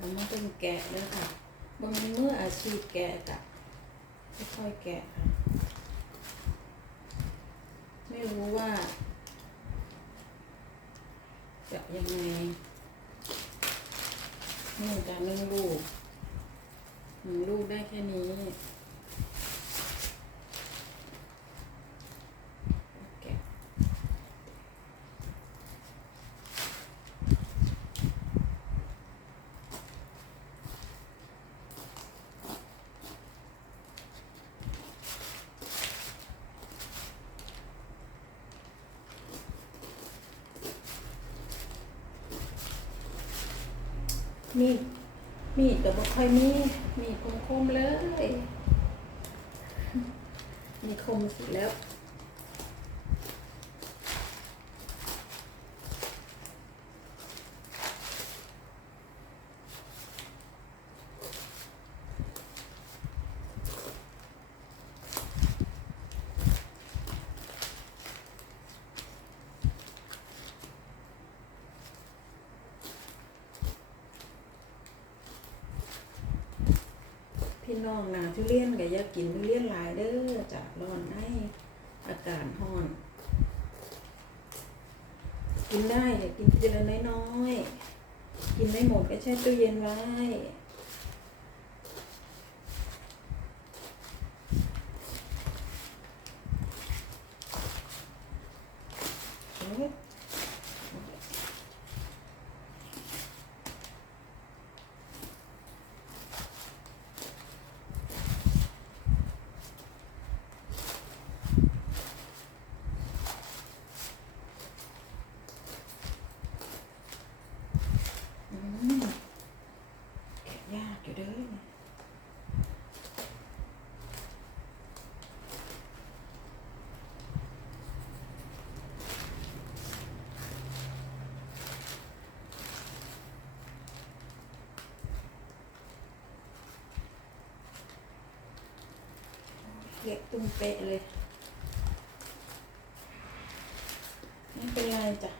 แล้วมันเป็นแกะเลยค่ะบางเมื่ออาชีพแกะกะค่อยๆแกะค่ะ ไม่รู้ว่า จะยังไงนี่จะนึ่งลูกหนึ่งลูกได้แค่นี้แกะ มีดมีดแต่บ่ค่อยมีมีดคมๆเลย มีคมสุดแล้ว น้องนาทุเรียนก็อยากกินทุเรียนหลายเด้อจ้ะร้อนให้อากาศร้อน กินได้อย่กินทีละน้อยๆกินได้หมดก็แช่ตู้เย็นไว้โอ้ยมแกะยากอยู่เด้อ เละตุ้มเป๊ะเลยไม่เป็นไรจ้ะ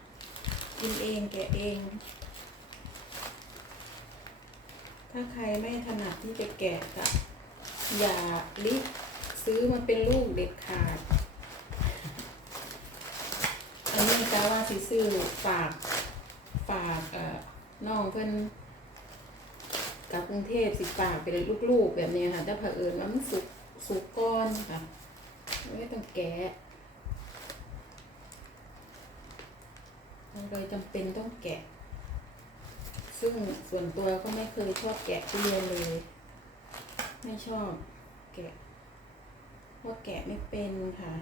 กินเองแกะเอง ถ้าใครไม่ถนัดที่จะแกะก็อย่าลิซื้อมาเป็นลูกเด็ดขาด อันนี้จ้าว่าสิซื้อฝากฝากเอ่อน้องเพิ่อนกับกรุงเทพสิฝากเป็นลูกๆแบบนี้ค่ะแต่เผอิญว่ามันสุก สุกก้อนค่ะไม่ต้องแกะเราเลยจำเป็นต้องแกะ ซึ่งส่วนตัวก็ไม่เคยชอบแกะทุเรียนเลย ไม่ชอบแกะเพราะแกะไม่เป็นค่ะ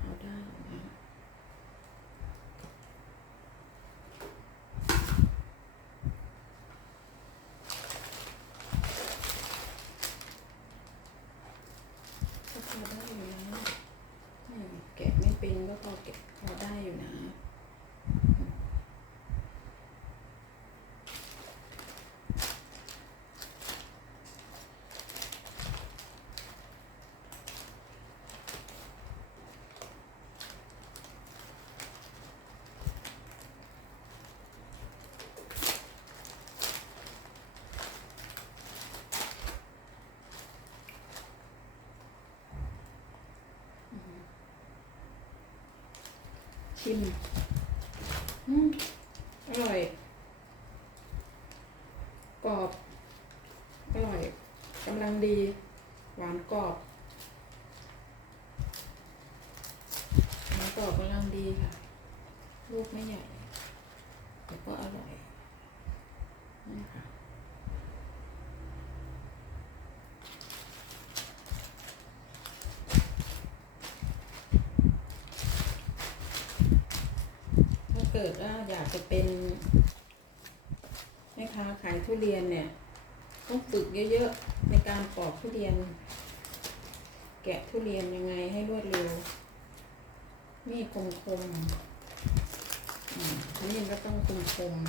เอาได้นะ ก็พอได้อยู่นะอืมแกะไม่เป็นก็พอแกะพอได้อยู่นะ ชิมอืมอร่อย กรอบ อร่อยกำลังดี หวานกรอบ หวานกรอบกำลังดีค่ะ ลูกไม่ใหญ่แต่ก็อร่อย นี่ค่ะ ถ้า เกิดว่าอยากจะเป็นแม่ค้าขายทุเรียนเนี่ย ต้องฝึกเยอะๆ ในการปอกทุเรียน แกะทุเรียนยังไงให้รวดเร็ว มีดคมคมๆอืมมีดก็ต้องคมคมๆ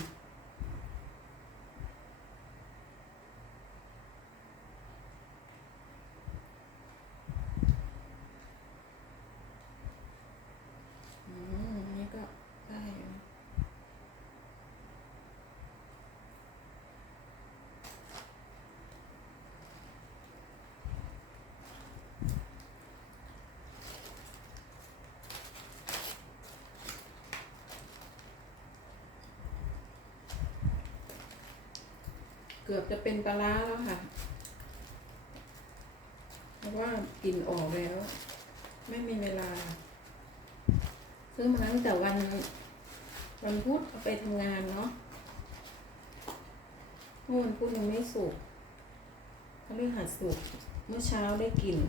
อืมนี่ก็ได้อยู่นะ เกือบจะเป็นปลาร้าแล้วค่ะ เพราะว่ากลิ่นออกแล้ว ไม่มีเวลา ซื้อมาตั้งแต่วัน วันพุธเอาไปทำงานเนาะเมื่อวันพุธยังไม่สุกเขาเรียกหัดสุกเมื่อเช้าได้กลิ่น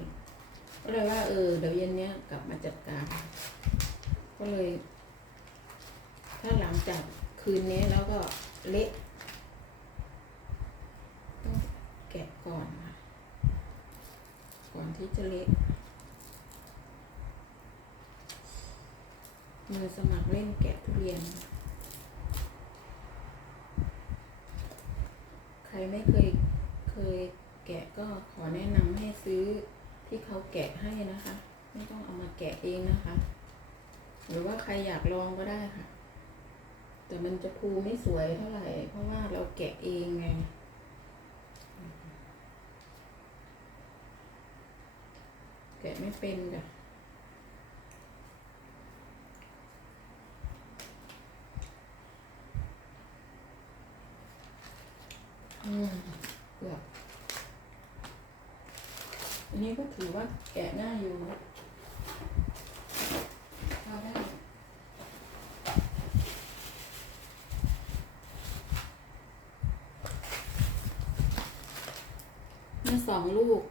ก็เลยว่าเออเดี๋ยวเย็นเนี้ยกลับมาจัดการ ก็เลย ถ้าหลังจากคืนนี้แล้วก็เละต้องแก่อนค่ะก่อนที่จะเละมือสมัครเล่นแกะทุเรียน ใครไม่เคยเคยแกะก็ขอแนะนำให้ซื้อที่เขาแกะให้นะคะ ไม่ต้องเอามาแกะเองนะคะ หรือว่าใครอยากลองก็ได้ค่ะ แต่มันจะภูไม่สวยเท่าไหร่ เพราะว่าเราแกะเองไง แกะไม่เป็นจ้ะอืมเกือบอันนี้ก็ถือว่าแกะง่าอยู่เอาได้นี่สองลูก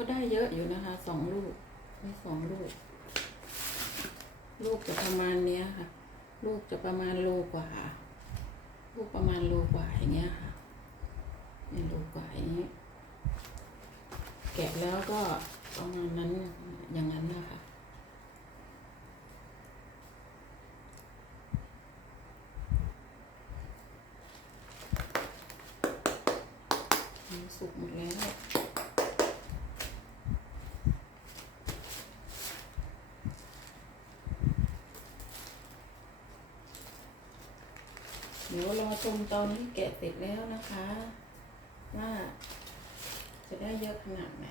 ก็ได้เยอะอยู่นะคะสองลูกนี่สองลูก ลูกจะประมาณเนี้ยค่ะ ลูกจะประมาณโลกว่า ลูกประมาณโลกว่าอย่างเงี้ยค่ะนี่โลกว่าอย่างนี้ แกะแล้วก็ประมาณนั้นอย่างนั้นนะคะมันสุกหมดแล้ว ดี๋ยวรอชมตอนที่แกะเสร็จแล้วนะคะ ว่าจะได้เยอะขนาดไหน